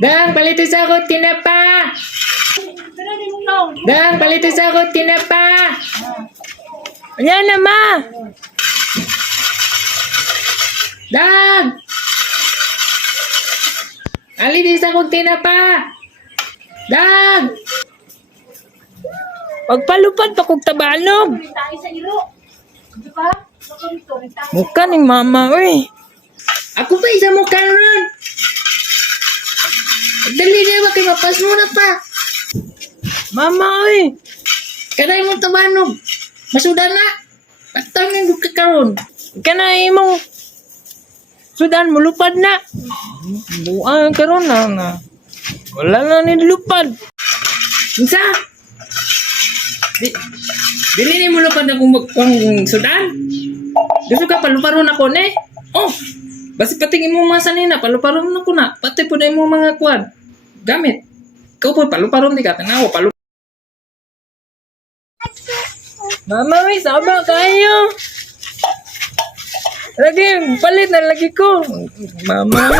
Dang, palitis ako tinapa. Dang, palitis ako tinapa. Ayan na, ma. Dang. Palitis ako tinapa. Dang. Pagpalupad pa kong tabalog. Mukha ni mama, uy. Ako pa isa mukha ron. Dali na ba kay mapas mo na pa. Mama, uy. Kanay mong tabanog. Masudan na. Patang yung kakaroon. Kanay mong sudan mo lupad na. Buang karon na. Wala na nilupad. Minsa? Dili ni mo lupad na kung sudan? Gusto ka paluparon ako ne? Oh, basi patingin mo mga sanina, paluparon ako na. Pati po na mo mga kuwan. Gamit. Ikaw po, paluparon di ka. Tanaw, paluparon. Mama, may saba kayo. Lagi, palit na lagi ko. Mama.